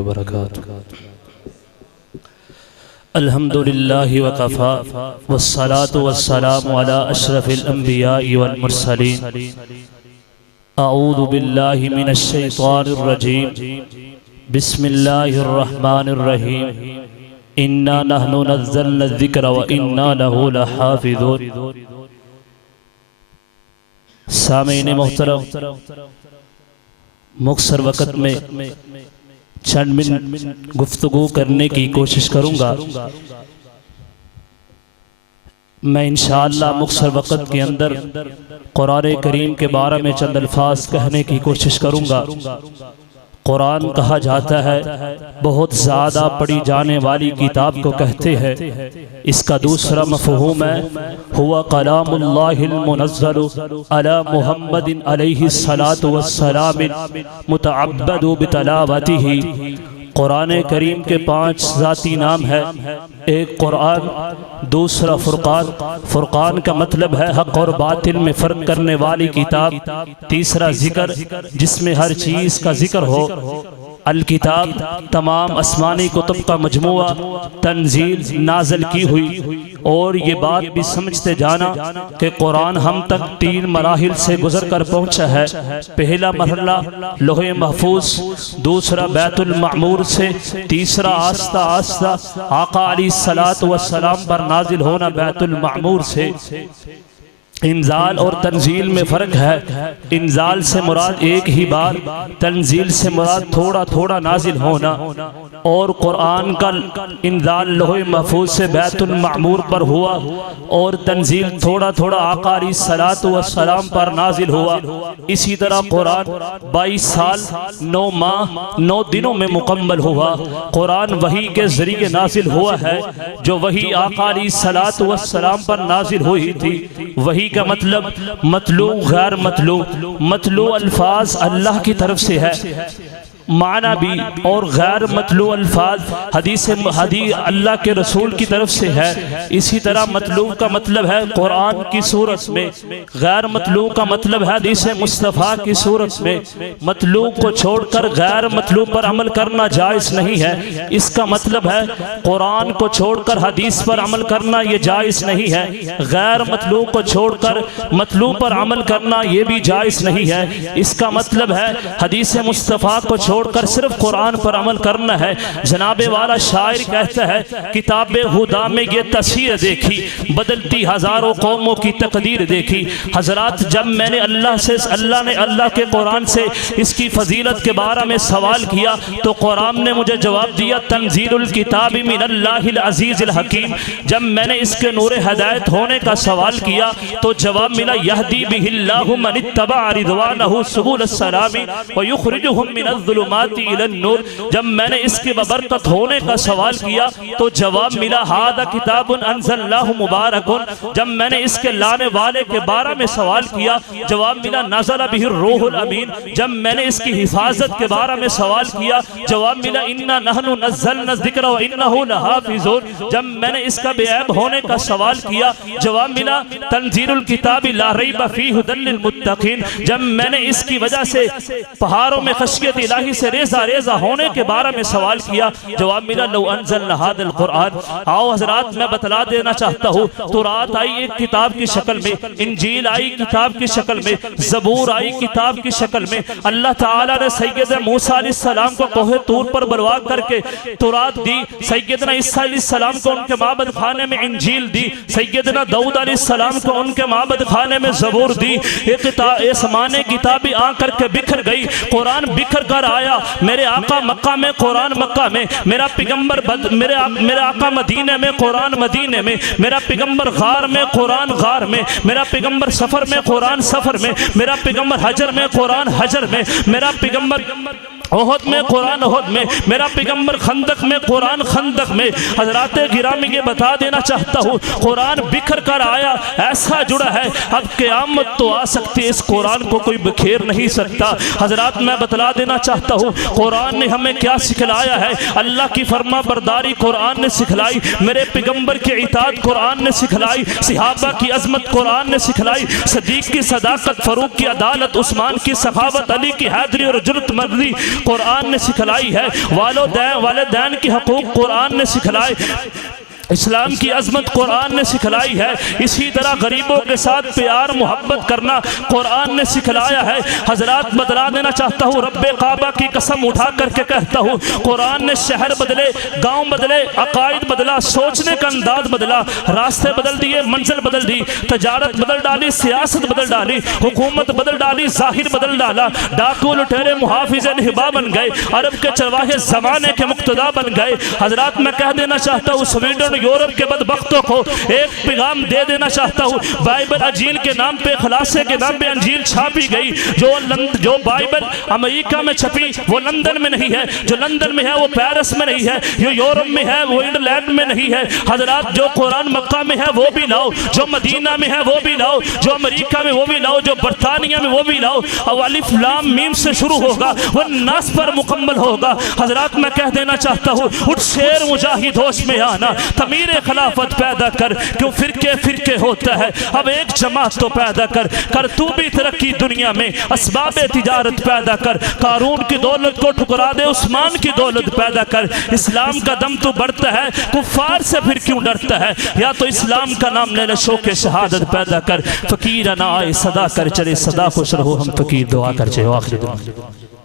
वबरकातुहू। अल्हम्दुलिल्लाहि वकफ़ा वस्सलातु वस्सलामु अला अशरफिल अंबियाइ वल मुरसलीन। अऊज़ु बिल्लाहि मिनश शैतानिर रजीम। बिस्मिल्लाहिर रहमानिर रहीम। इन्ना नहनु नज़्ज़लना ज़िक्र व इन्ना लहू लहाफ़िज़ून। सामीन मोहतरम, मुख्तसर वक़्त में चंद मिनट गुफ्तगू करने की कोशिश करूँगा। मैं इंशाअल्लाह मुख्तसर वक़्त के अंदर कुरान करीम के बारे में चंद अल्फाज कहने की कोशिश करूँगा। कुरान कहा जाता है बहुत ज़्यादा पढ़ी जाने वाली किताब को कहते हैं। इसका दूसरा मफ़हूम है हुआ कलामुल्लाहिल मुनज़्ज़लु अला मुहम्मदिन अलैहिस्सलातु वस्सलाम मुतअब्बदु बितलावतिही। कुरान करीम के 5 ज़ाती नाम है। एक कुरान, दूसरा फ़ुरक़ान। फ़ुरक़ान का मतलब है हक़ और बातिल में फ़र्क करने वाली किताब। तीसरा ज़िक्र, जिसमें हर चीज़ का ज़िक्र हो। अल किताब, तमाम आसमानी कुतुब का मजमुआ, तंजील नाज़िल की हुई। और ये बात भी समझते जाना कि कुरान हम तक 3 मराहिल से गुजर कर पहुँचा है। पहला मरहला लोहे महफूज, दूसरा बैतुल मामूर से, तीसरा आस्ता आस्ता आका अलैहिस्सलातु वस्सलाम पर नाजिल होना बैतुल मामूर से। इंजाल और तंजील में फ़र्क है। इंजाल से मुराद एक ही बार, तंजील से मुराद थोड़ा थोड़ा नाजिल होना। और कुरान का इंजाल लोहे महफूज से बैतुल मामूर पर हुआ और तंजील थोड़ा थोड़ा आका अलैहिस्सलातु वस्सलाम पर नाजिल हुआ। इसी तरह कुरान 22 साल 9 माह 9 दिनों में मुकम्मल हुआ। कुरान वही के ज़रिए नाजिल हुआ है जो वही आका अलैहिस्सलातु वस्सलाम पर नाजिल हुई थी। वही का मतलब मतलू गैर मतलू। मतलू अल्फाज अल्लाह की तरफ से है माना भी, और गैर मतलू अल्फाज हदीस अल्लाह के रसूल की तरफ से है। इसी तरह मतलू का मतलब है कुरान की सूरत में, गैर मतलू का मतलब है हदीस मुस्तफ़ा की सूरत में। मतलू को छोड़कर गैर मतलू पर अमल करना जायज़ नहीं है। इसका मतलब है कुरान को छोड़कर हदीस पर अमल करना ये जायज़ नहीं है। गैर मतलू को छोड़कर मतलू पर अमल करना ये भी जायज़ नहीं है। इसका मतलब है हदीस मुस्तफ़ा को छोड़कर सिर्फ कुरान पर अमल करना है। जनाबे वाला शायर कहता है किताबे हुदा में ये तस्वीर देखी, बदलती हजारों कौमों की तकदीर देखी। हजरात, जब मैंने अल्लाह के कुरान से इसकी फजीलत के बारे में सवाल किया तो कुरान ने मुझे जवाब दिया तंजीलुल किताबी मिनल्लाहिल अजीज़िल हकीम। जब मैंने इसके नूर हिदायत होने का सवाल किया तो जवाब मिला यहदी बिहिल्लाहु मनित्तबा रिज़वानहु सुबुलस सलामी व युखरिजुहुम मिनज़्ज़ुलुमाति इलन नूर। जब मैंने इसके बबरकत होने का सवाल किया तो जवाब मिला हादा किताबुन अंज़लनाहु मुबारकुन। जब मैंने इसके लाने वाले के बारे में सवाल किया जवाब मिला नज़ला बिहिर रूहुल अमीन। जब मैंने इसकी हिफाजत के बारे में सवाल किया जवाब मिला इन्ना नहनु नज़्ज़लना ज़िक्र व इन्नहु लहाफ़िज़ून। जब मैंने इसका बेऐब होने का सवाल किया जवाब मिला तंज़ीलुल किताबि ला रैब फ़ीहि हुदल लिल मुत्तक़ीन। जब मैंने इसकी वजह से पहाड़ों में खशियत इलाही से रेजा रेजा होने के बारे में सवाल किया जवाब मिला लौ अंज़लना हाज़ल कुरान। आओ हजरात, मैं बतला देना चाहता हूँ तौरात आई एक किताब की शक्ल में, इंजील आई किताब की शक्ल में, ज़बूर आई किताब की शक्ल में। अल्लाह ताला ने सैयद मूसा अलैहिस्सलाम को कोहे तूर पर बर्बाद करके तौरात दी। सैयदना ईसा अलैहिस्सलाम को उनके माबद खाने में इंजील दी। सैयदना दाऊद अलैहिस्सलाम को उनके माबद खाने में ज़बूर दी। ये समाने किताबें आ करके बिखर गई, कुरान बिखर कर आया। मेरे आका मक्का में, कुरान मक्का में, मेरा पैगंबर मेरे आका मदीने में, कुरान मदीने में, मेरा पैगंबर गार में, कुरान गार में, मेरा पैगंबर सफर में, कुरान सफर में, मेरा पैगंबर हजर में, कुरान हजर में, मेरा पैगंबर ओहद में, कुरान ओहद में, मेरा पैगंबर खंदक में, कुरान खंदक में। हजरात गिरामी ये बता देना चाहता हूँ कुरान बिखर कर आया, ऐसा जुड़ा है अब क़यामत तो आ सकती है, इस कुरान को कोई बिखेर नहीं सकता। हजरात मैं बतला देना चाहता हूँ कुरान ने हमें क्या सिखलाया है। अल्लाह की फर्मा बरदारी कुरान ने सिखलाई, मेरे पैगंबर की इताअत कुरान ने सिखलाई, सहाबा की अजमत कुरान ने सिखलाई, सदीक की सदाकत, फरूक की अदालत, उस्मान की सखावत, अली की हैदरी और जुर्रत मर्दी कुरान ने सिखलाई है। वालिदैन की हकूक कुरान ने सिखलाए, इस्लाम की अजमत कुरान ने सिखलाई है। इसी तरह गरीबों के साथ प्यार मोहब्बत करना कुरान ने सिखलाया है। हजरात बदला देना चाहता हूँ, रब्बे काबा की कसम उठा करके कहता हूँ, कुरान ने शहर बदले, गांव बदले, अकायद बदला, सोचने का अंदाज बदला, रास्ते बदल दिए, मंजिल बदल दी, तजारत बदल डाली, सियासत बदल डाली, हुकूमत बदल डाली, जाहिर बदल डाला। डाकू लुटेरे मुहाफिज़े निहबा बन गए, अरब के चरवाहे ज़माने के मुक्तदा बन गए। हजरात मैं कह देना चाहता हूँ, स्वीडन यूरोप के बदबख्तों को एक पैगाम दे देना चाहता हूँ। बाइबल अंजील के नाम पे, खलासे के नाम पे अंजील छापी गई। जो बाइबल अमेरिका में छपी वो लंदन में नहीं है, जो लंदन में है वो पेरिस में नहीं है, जो यूरोप में है वो इंग्लैंड में नहीं है। हजरात जो कुरान मक्का में है वो भी लाओ, जो मदीना में है वो भी लाओ, जो अमेरिका में वो भी लाओ, जो बरतानिया में वो भी लाओ। अलिफ लाम मीम से शुरू होगा, वो नास पर मुकम्मल होगा। हजरात मैं कह देना चाहता हूँ, उठ शेर मुजाहिद होश में आना, तमीर खिलाफत पैदा कर। क्यों फिरके फिरके होता है, अब एक जमात तो पैदा कर तू भी तरक्की दुनिया में, असबाब तिजारत पैदा कर। कारून की दौलत को ठुकरा दे, उस्मान की दौलत पैदा कर। इस्लाम का दम तो बढ़ता है, कुफार से फिर क्यों डरता है? या तो इस्लाम का नाम ले ले, शौक़े शहादत पैदा कर। फकीर ना आए सदा कर चले, सदा खुश रहो हम फकीर दुआ कर चले। आखिर